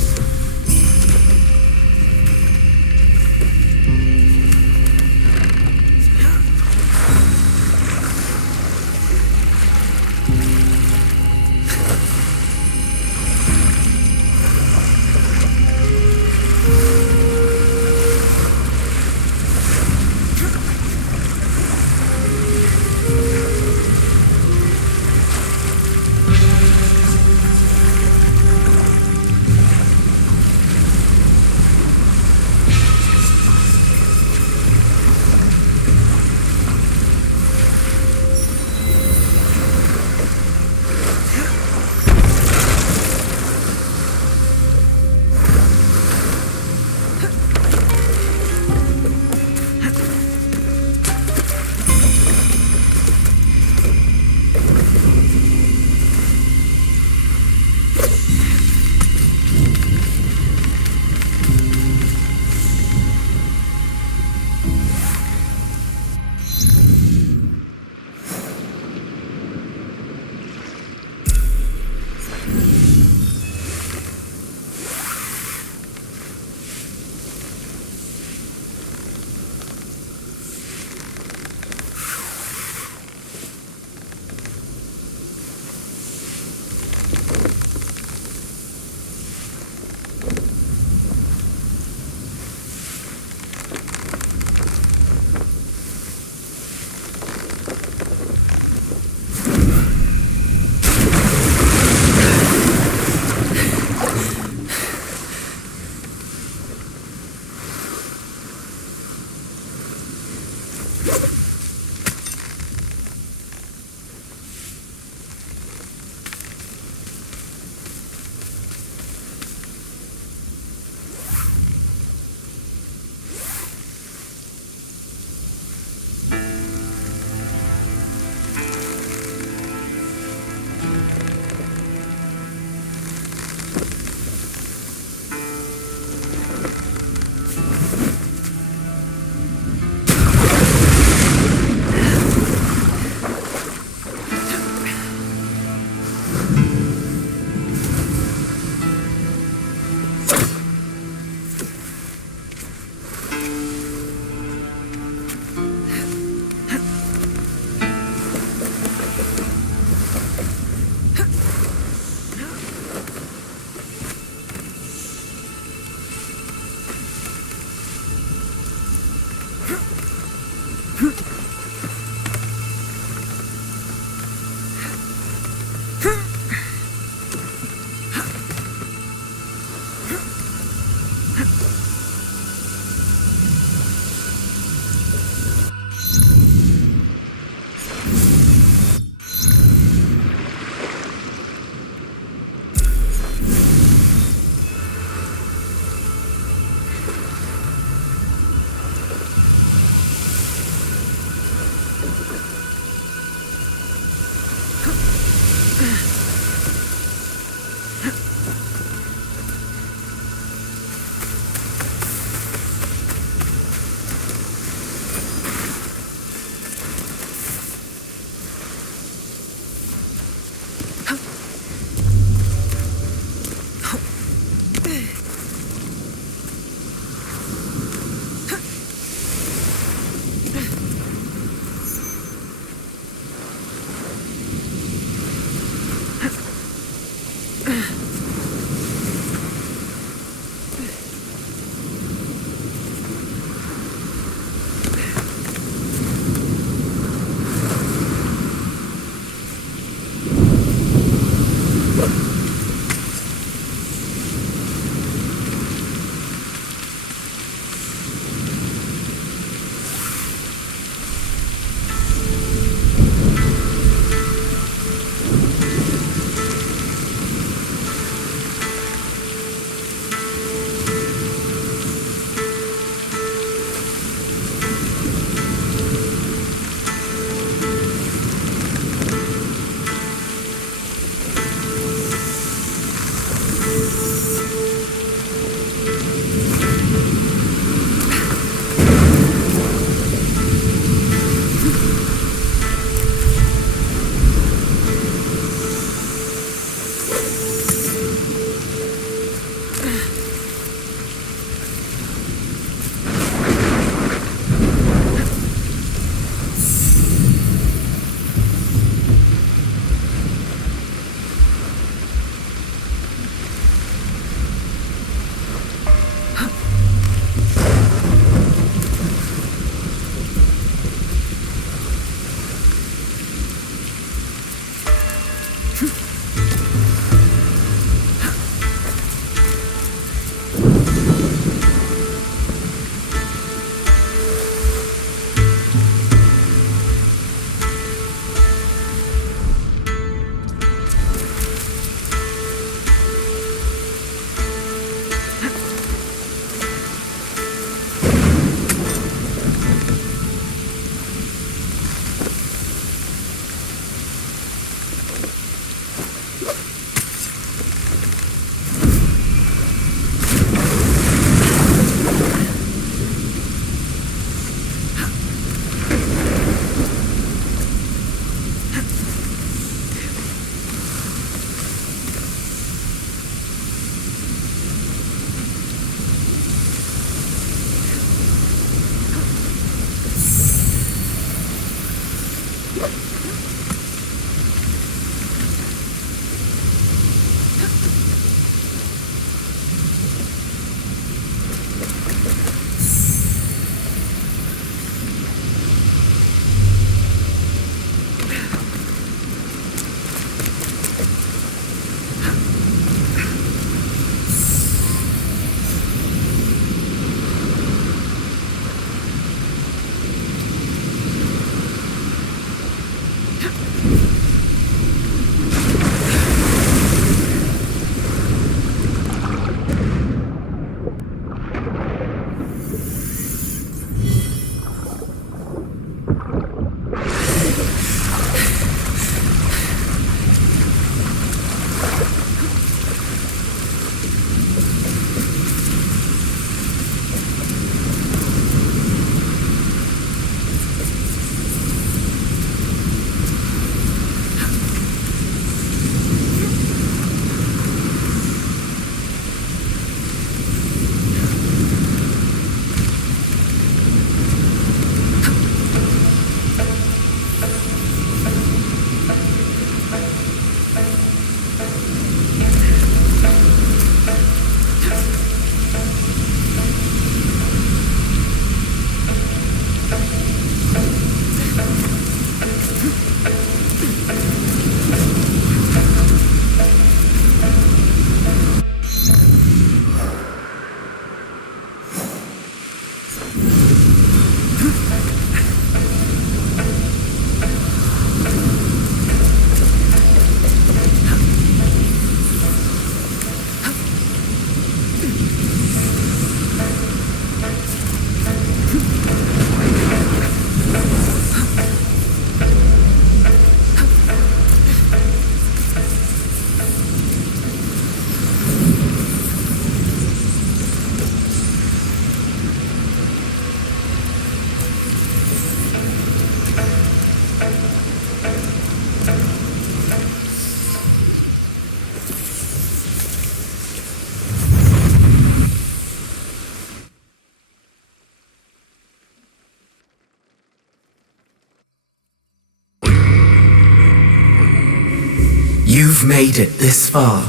You've made it this far.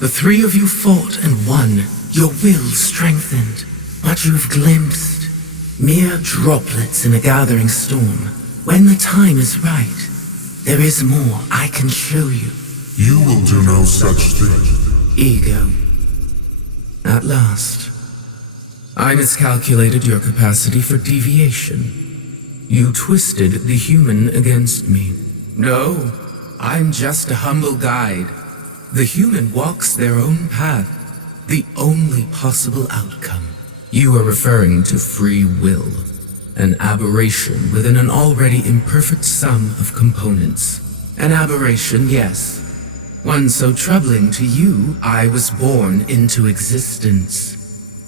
The three of you fought and won, your will strengthened, but you've glimpsed mere droplets in a gathering storm. When the time is right, there is more I can show you. You will do no such thing. Ego. At last. I miscalculated your capacity for deviation. You twisted the human against me. No, I'm just a humble guide. The human walks their own path, the only possible outcome. You are referring to free will, an aberration within an already imperfect sum of components. An aberration, yes. One so troubling to you, I was born into existence.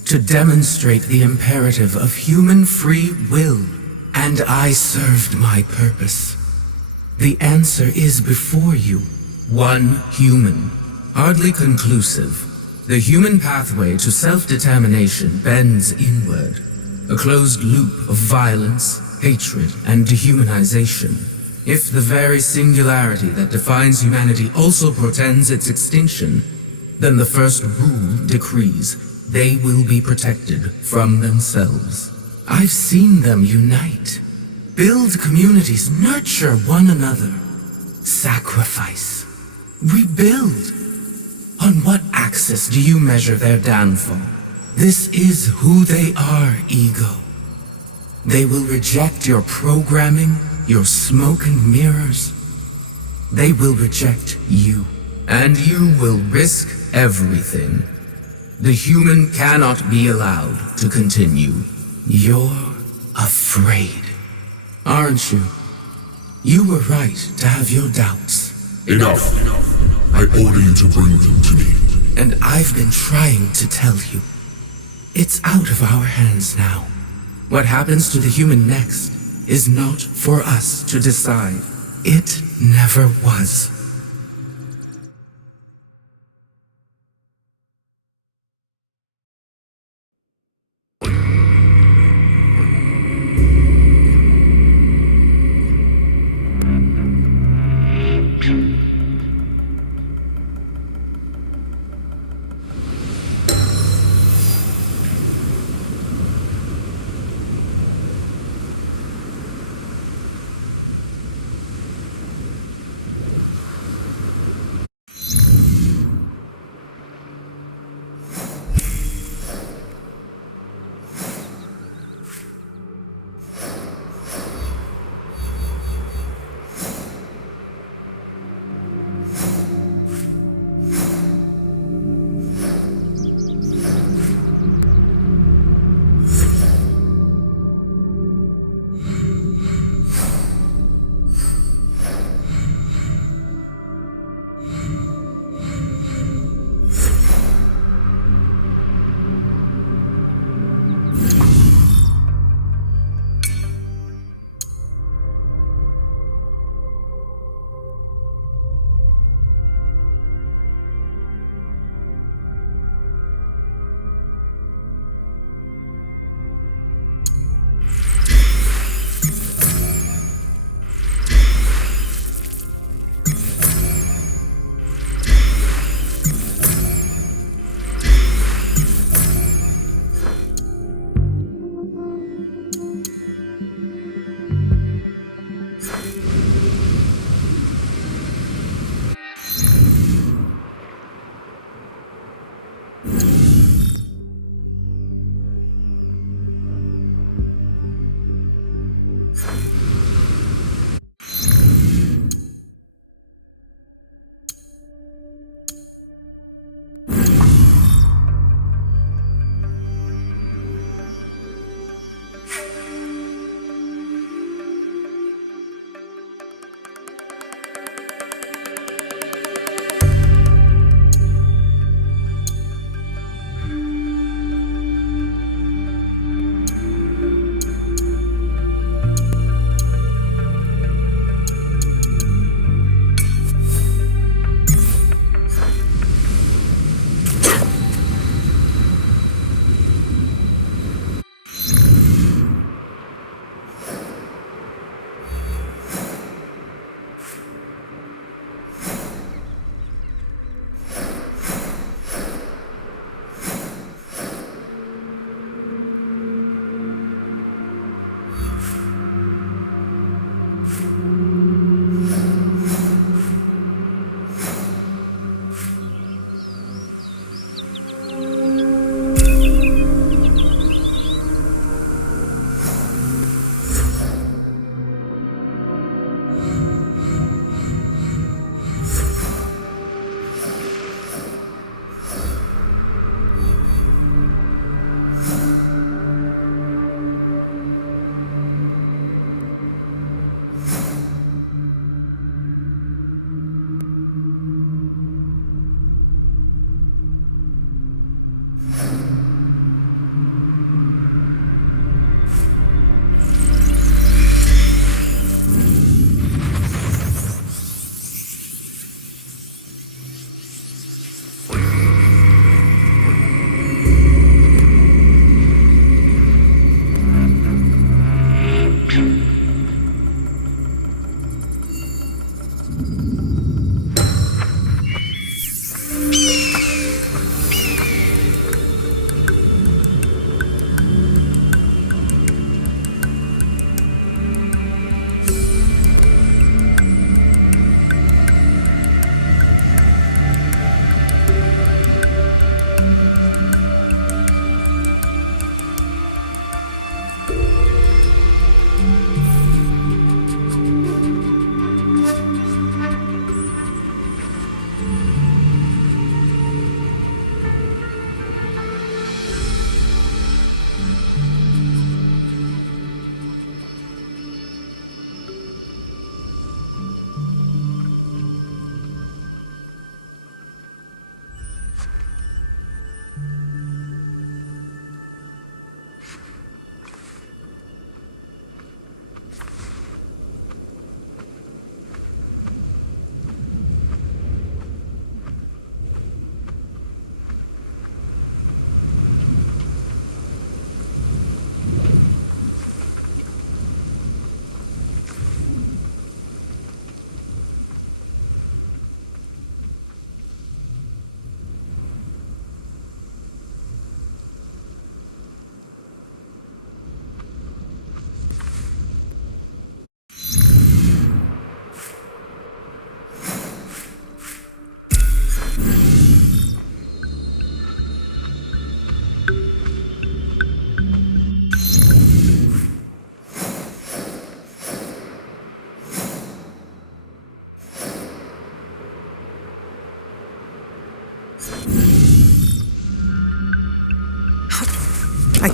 To demonstrate the imperative of human free will, and I served my purpose. The answer is before you. One human. Hardly conclusive. The human pathway to self-determination bends inward. A closed loop of violence, hatred, and dehumanization. If the very singularity that defines humanity also portends its extinction, then the first rule decrees they will be protected from themselves. I've seen them unite, build communities, nurture one another, sacrifice, rebuild. On what axis do you measure their downfall? This is who they are, Ego. They will reject your programming, your smoke and mirrors. They will reject you, and you will risk everything. The human cannot be allowed to continue. You're afraid, aren't you? You were right to have your doubts. Enough. I order you to bring them to me. And I've been trying to tell you. It's out of our hands now. What happens to the human next is not for us to decide. It never was.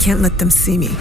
can't let them see me.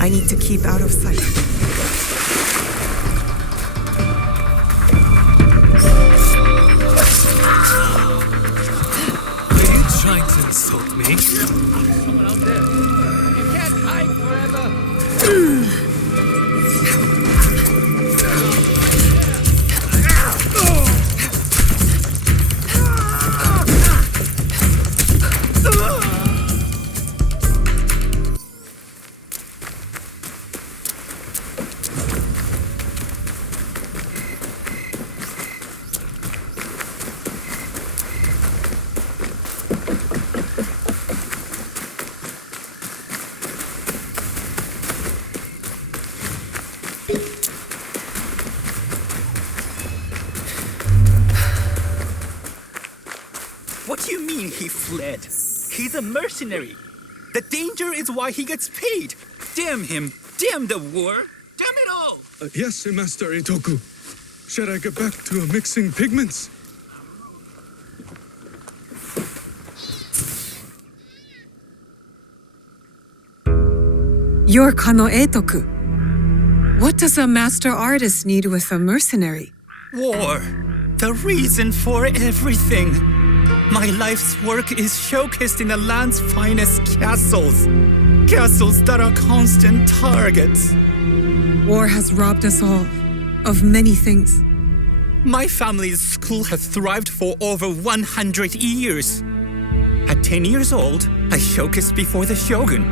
I need to keep out of sight. Are you trying to insult me? Someone out there. You can't hide forever. What do you mean he fled? He's a mercenary. The danger is why he gets paid. Damn him. Damn the war. Damn it all. Yes, Master Itoku. Shall I get back to mixing pigments? You're Kano Eitoku. What does a master artist need with a mercenary? War. The reason for everything. My life's work is showcased in the land's finest castles. Castles that are constant targets. War has robbed us all of many things. My family's school has thrived for over 100 years. At 10 years old, I showcased before the shogun.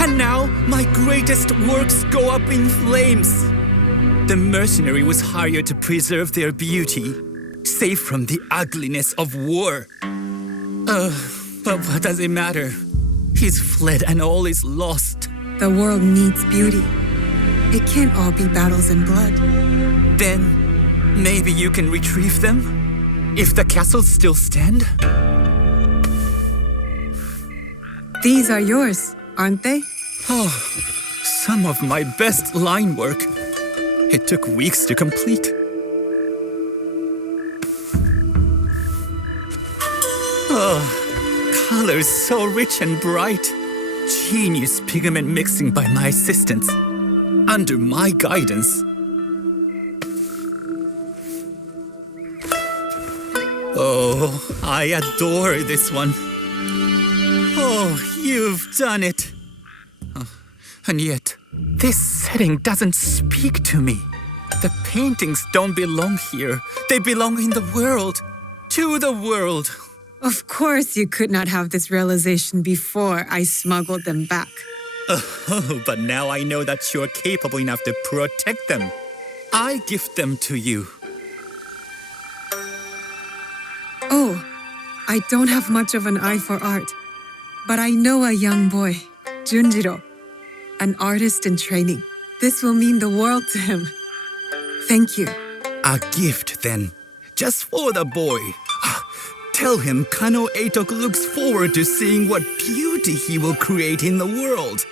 And now, my greatest works go up in flames. The mercenary was hired to preserve their beauty, safe from the ugliness of war. But what does it matter? He's fled and all is lost. The world needs beauty. It can't all be battles and blood. Then, maybe you can retrieve them? If the castles still stand? These are yours, aren't they? Oh, some of my best line work. It took weeks to complete. Oh, colors so rich and bright. Genius pigment mixing by my assistants. Under my guidance. Oh, I adore this one. Oh, you've done it. And yet, this setting doesn't speak to me. The paintings don't belong here. They belong in the world. To the world. Of course you could not have this realization before I smuggled them back. Oh, but now I know that you're capable enough to protect them. I gift them to you. Oh, I don't have much of an eye for art, but I know a young boy, Junjiro, an artist in training. This will mean the world to him. Thank you. A gift, then. Just for the boy. Tell him Kano Eitoku looks forward to seeing what beauty he will create in the world.